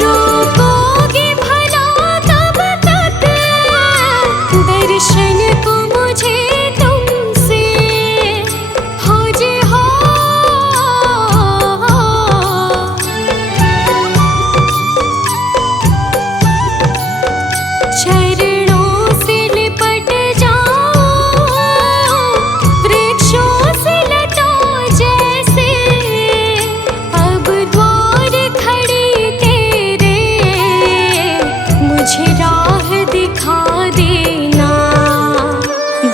रोकोगे भला कब तक दर्शन को मुझे तुमसे हो जे हो। चरणों से लिपट जाओ वृक्षों से लता जैसे, अब द्वार खड़ी तेरे मुझे राह दिखा देना।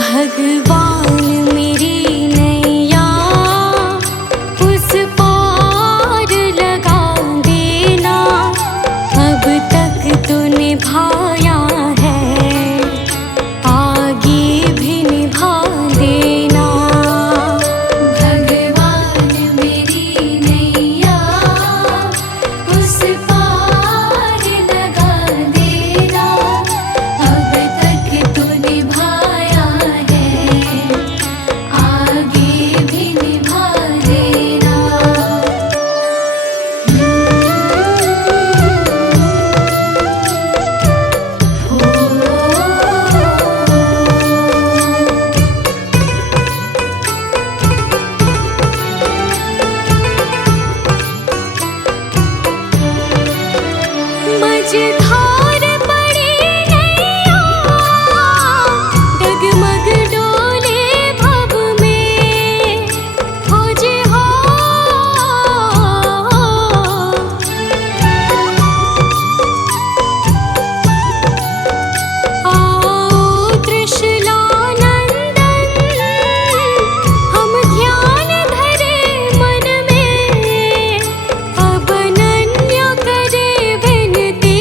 भगवान मेरी नैया उस पार लगा देना। अब तक तो निभाया है, आगे भी निभा देना। भगवान मेरी नैया उस पार लगा देना। अब तक तो निभाया है, आगे भी निभा देना। मझधार पड़ी नैया डगमग डोले भव में हो जे हो। आओ त्रिशूलानंदन हम ध्यान धरे मन में। अब अनन्य करे विनती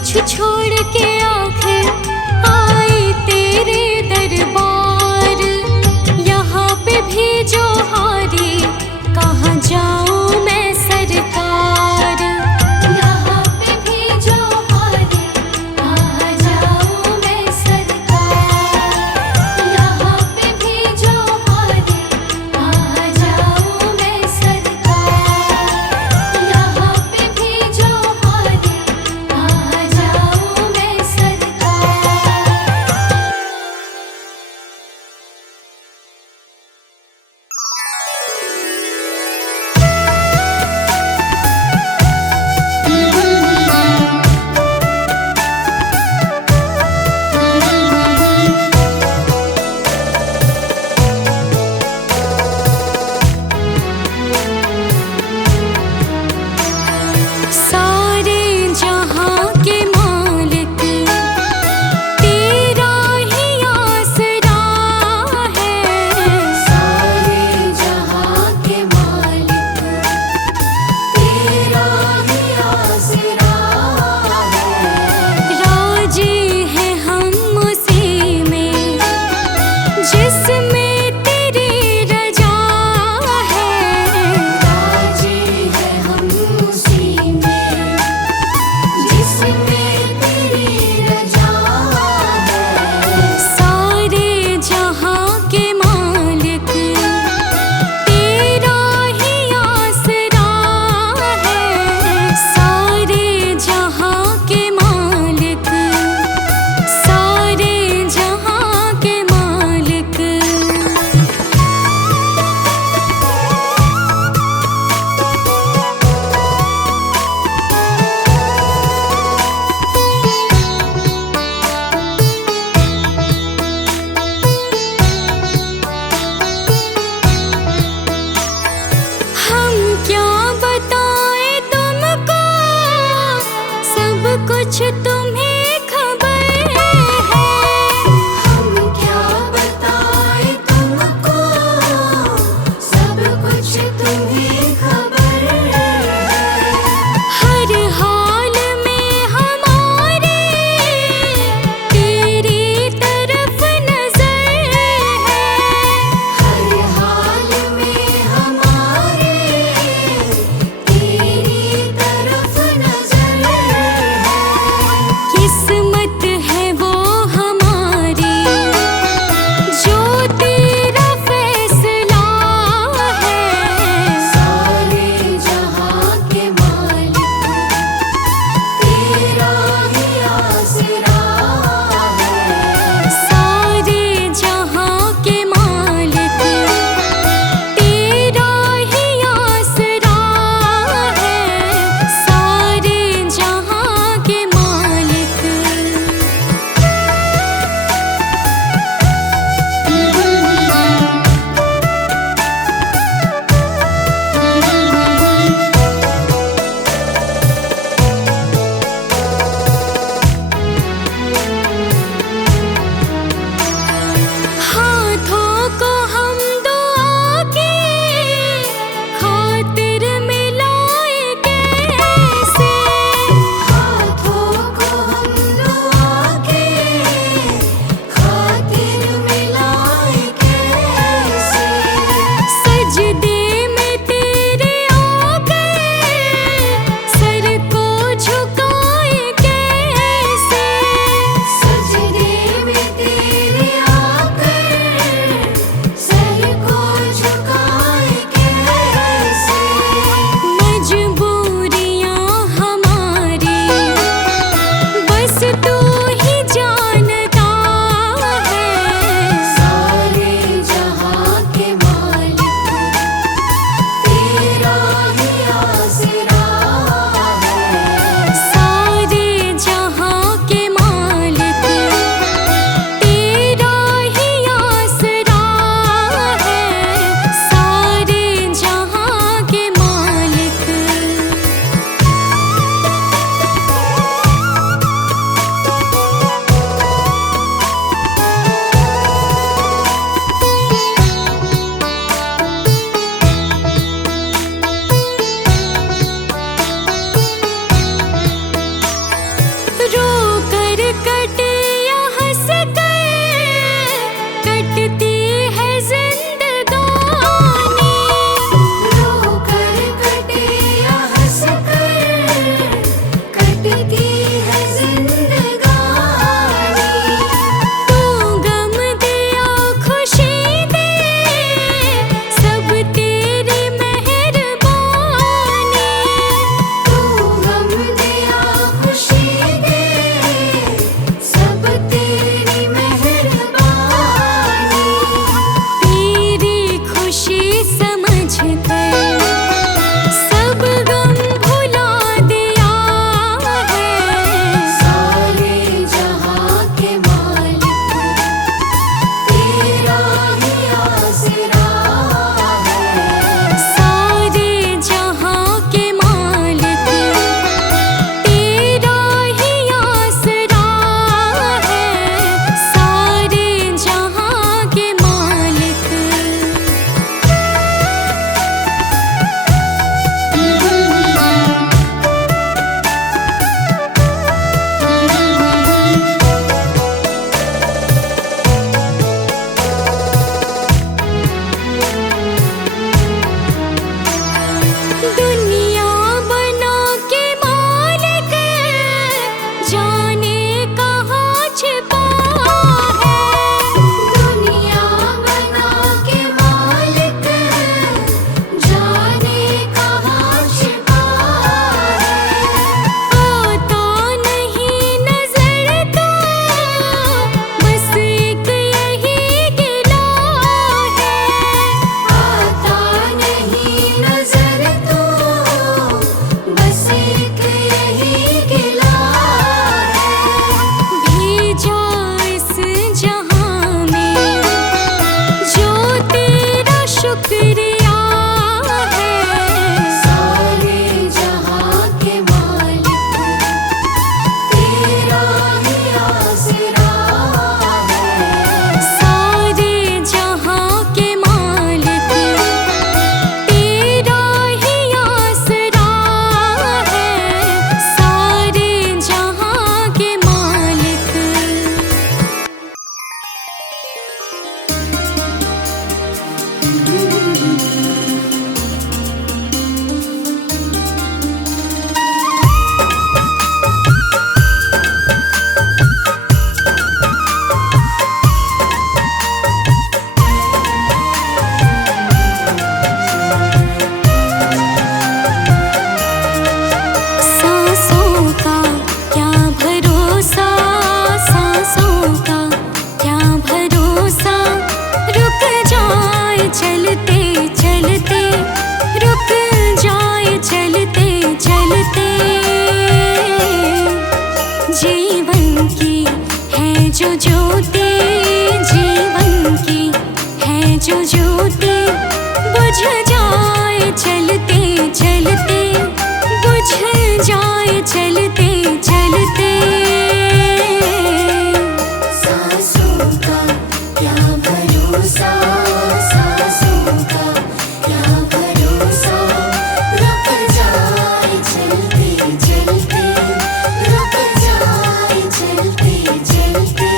कुछ छोड़ के आखिर आई तेरे दरबार। यहाँ पे भी जो हारी, कहाँ जाऊँ मैं सरकार। यहाँ पे भी जो हारी, कहाँ जाऊँ मैं सरकार। यहाँ पे भी जो हारी, कहाँ जाऊँ मैं सरकार। यहाँ पे भी जो हारी, कहाँ जाऊँ मैं सरकार। जो ज्योति बुझ जाए चलते चलते, बुझ जाए चलते चलते। सांसों का क्या भरोसा, सांसों का क्या भरोसा, रुक जाए चलते चलते, रुक जाए चलते चलते।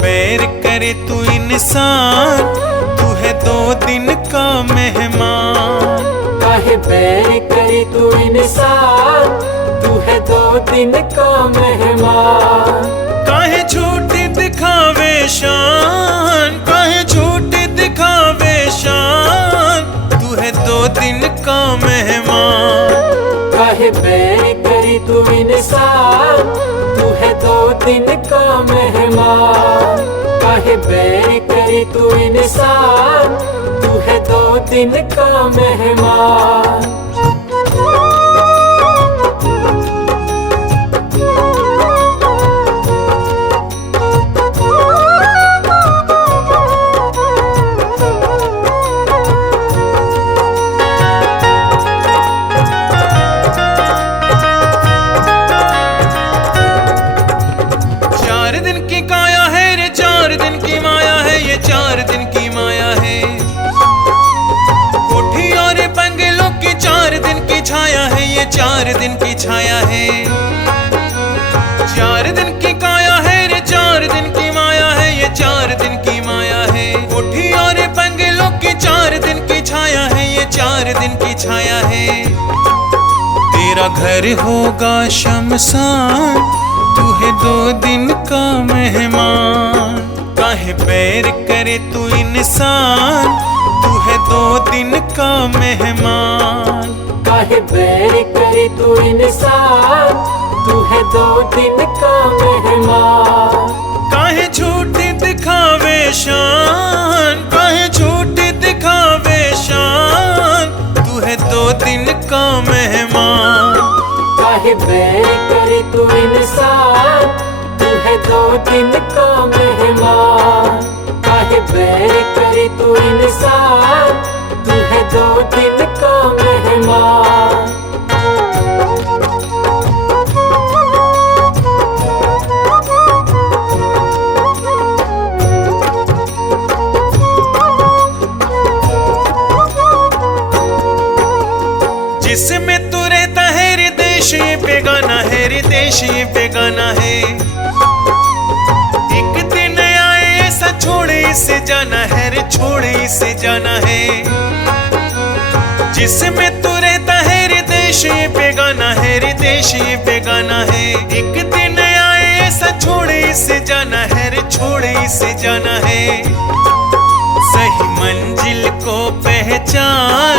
बैर करे तू इंसान, तू है 2 दिन का मेहमान। काहे बैर करी तू इंसान, तू है 2 दिन का मेहमान। काहे झूठी दिखावे शान, काहे झूठी दिखावे शान, तू है 2 दिन का मेहमान। काहे बैर करी तू इंसान, तू है 2 दिन का मेहमान। काहे बैर करी तू इंसान, तू है 2 दिन का मेहमान। छाया है ये 4 दिन की छाया है, 4 दिन की काया है रे 4 दिन की माया है, ये 4 दिन की माया है। कोठी और बंगलों की 4 दिन की छाया है, ये 4 दिन की छाया है। तेरा घर होगा शमशान, तू है 2 दिन का मेहमान। काहे बैर करे तू इंसान, तू है 2 दिन का मेहमान। काहे बैर करी तू इंसान, तू है 2 दिन का मेहमान। काहे झूठी दिखावे शान, काहे झूठी दिखावे शान, तू है 2 दिन का मेहमान। काहे बैर करी तू इंसान, तू है 2 दिन का मेहमान। काहे बैर करी तू इंसान, तू है 2 दिन का मेहमान। जिसमें तू रहता है रे देश ये बेगाना है, रे देश ये बेगाना है। एक दिन आए ऐसा छोड़े इसे जाना है रे, छोड़े इसे जाना है। जिसमें तू रहता है रे देश ये बेगाना है, रे देश ये बेगाना है। एक दिन आए ऐसा छोड़े इसे जाना है रे, छोड़े इसे जाना है। सही मंजिल को पहचान,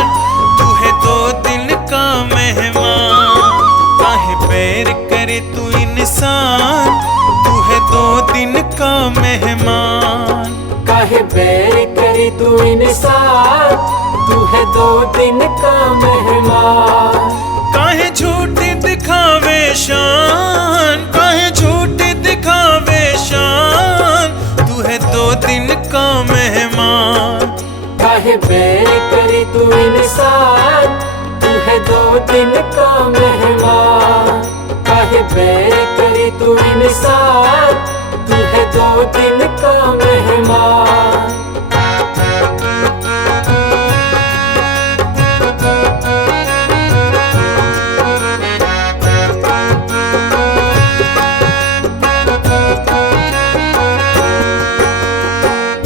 तू है 2 दिन का मेहमान। काहे बैर करे तू इंसान, तू है 2 दिन का मेहमान। काहे बैर करी तू इंसान, तू है 2 दिन का मेहमान। काहे झूठी दिखावे शान, काहे झूठी दिखावे शान, तू है 2 दिन का मेहमान। काहे बैर करी तू इंसान, तू है 2 दिन का मेहमान। काहे बैर करी तू इंसान, तू है 2 दिन का मेहमान।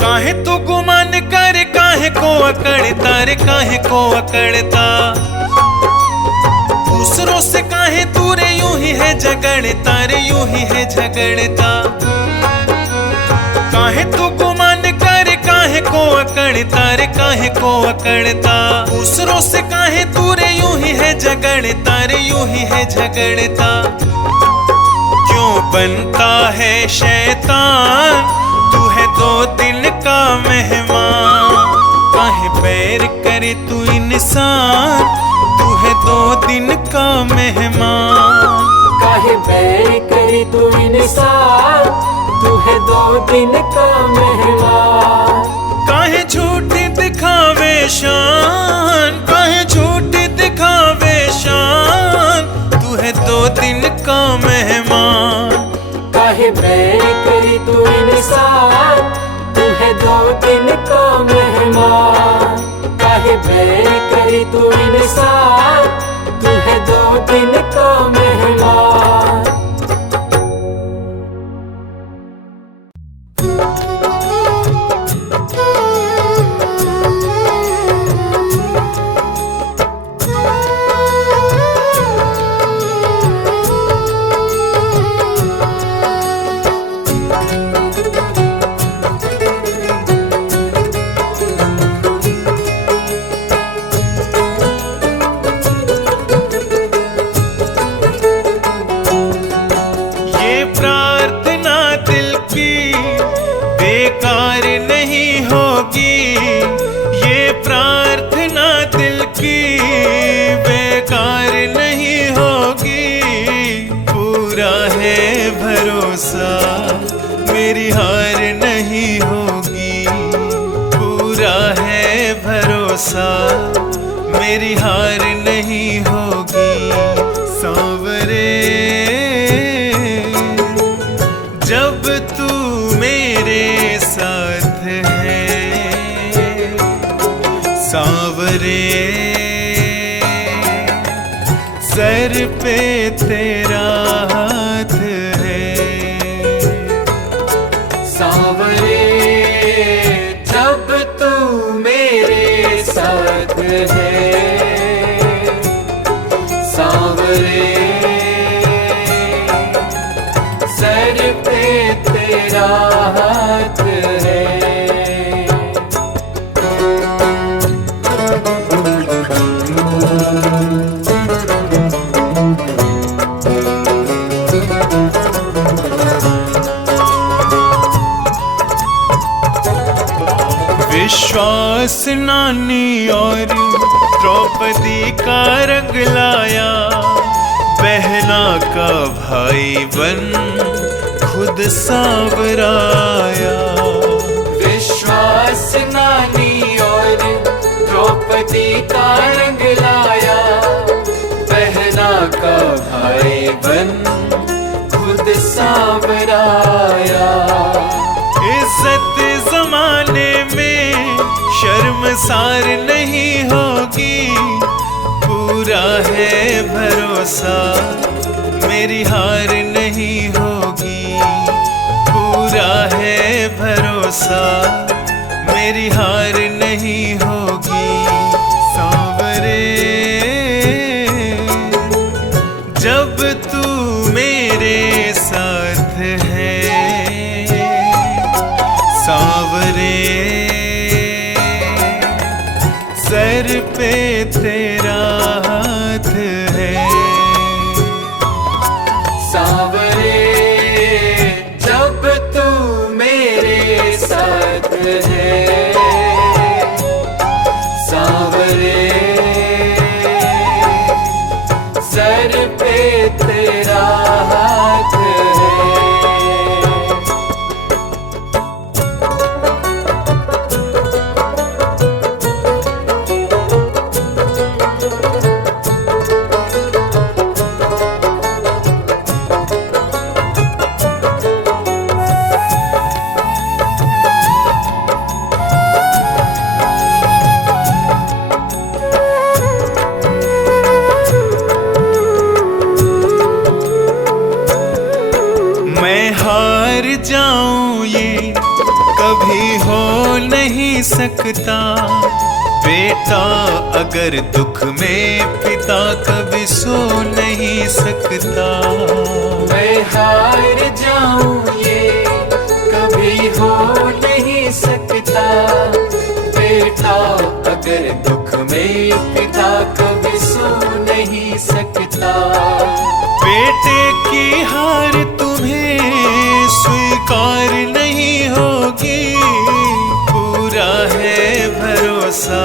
काहे तू गुमान कर, काहे को अकड़ता रे, काहे को अकड़ता। दूसरों से काहे तू रे यूं ही है झगड़ता रे, यूं ही है झगड़ता। काहे तू गुमान कर, काहे को अकड़ता रे, काहे को अकड़ता। दूसरों से काहे तू रे यूं ही है झगड़ता रे, यूं ही है झगड़ता। क्यों बनता है शैतान, तू है 2 दिन का मेहमान। काहे बैर करे तू इंसान, तू है 2 दिन का मेहमान। काहे बैर करी तू इंसान, तू है 2 दिन का मेहमान। काहे झूठी दिखावे शान, काहे झूठी दिखावे शान, तू है 2 दिन का मेहमान। काहे बैर करी तू इंसान, तू है 2 दिन का मेहमान। काहे बैर करी तू इंसान, तू है 2 दिन का मेहमान। मेरी हार नहीं होगी, पूरा है भरोसा मेरी हार नहीं होगी। सांवरे जब तू मेरे साथ है, सांवरे सर पे तेरा हाथ है। सांवरे जब तू मेरे साथ है, सांवरे सर पे तेरा हाथ है। विश्वास नानी और द्रौपदी का रंग लाया, बहना का भाई बन खुद सांवराया। विश्वास नानी और द्रौपदी का रंग लाया, बहना का भाई बन खुद सांवराया। इज्जत जमाने में शर्मसार नहीं होगी, पूरा है भरोसा मेरी हार नहीं होगी, पूरा है भरोसा मेरी हार नहीं होगी। सांवरे जब तू मेरे साथ है, सांवरे सर पे तेरा हाथ है। सांवरे जब तू मेरे साथ है, सांवरे सर पे तेरा हाथ है। मैं हार जाऊं ये कभी हो नहीं सकता, बेटा अगर दुख में पिता कभी सो नहीं सकता। मैं हार जाऊं ये कभी हो नहीं सकता, बेटा अगर दुख में पिता कभी सो नहीं सकता। बेटे की हार तुम्हें स्वीकार नहीं होगी, पूरा है भरोसा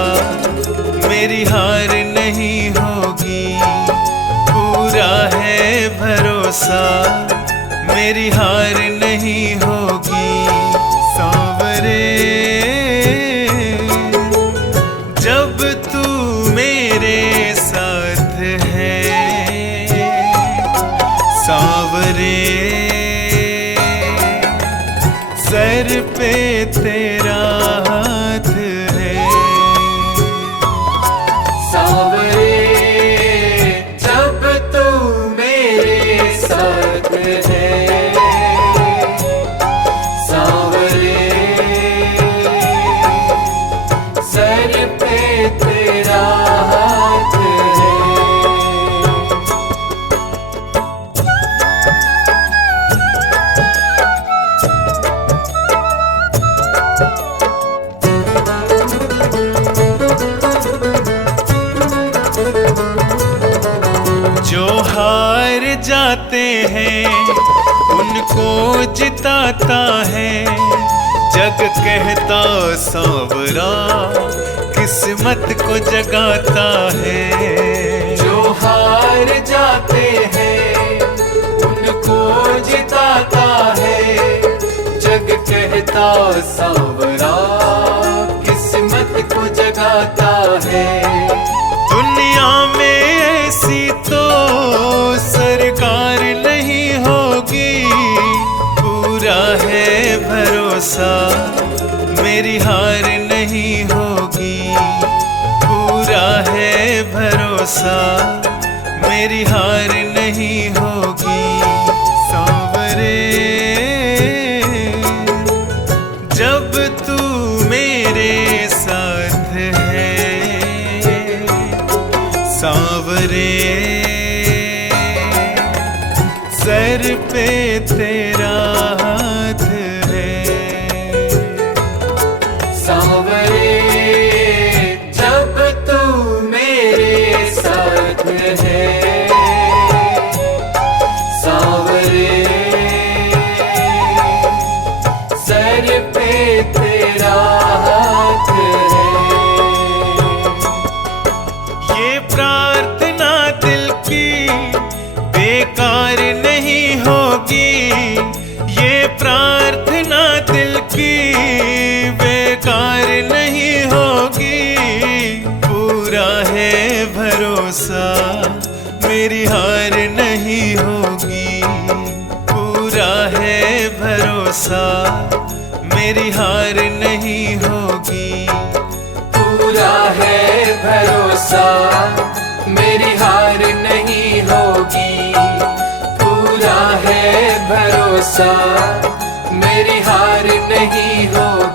मेरी हार नहीं होगी, पूरा है भरोसा मेरी हार नहीं होगी। सांवरे जब तू मेरे साथ है, सांवरे सर पे तेरा हाथ है। सांवरे जब तू मेरे साथ है, सांवरे सर पे तेरा हाथ है। जो हार जाते हैं उनको जिताता है, जग कहता सांवरा किस्मत को जगाता है। जो हार जाते हैं उनको जिताता है, जग उगता सांवरा किस्मत को जगाता है। दुनिया में ऐसी तो सरकार नहीं होगी, पूरा है भरोसा मेरी हार नहीं होगी, पूरा है भरोसा मेरी हार नहीं होगी। सांवरे जब तू मेरे साथ है, सांवरे सर पे तेरा हाथ है। सांवरे जब तू मेरे साथ है, सांवरे सर पे तेरा हाथ है। ये प्रार्थना दिल की बेकार नहीं होगी, ये प्रार्थना दिल की बेकार नहीं होगी, पूरा है भरोसा मेरी हार नहीं होगी, पूरा है भरोसा मेरी हार नहीं होगी, पूरा है भरोसा मेरी हार नहीं होगी, पूरा है भरोसा मेरी हार नहीं होगी।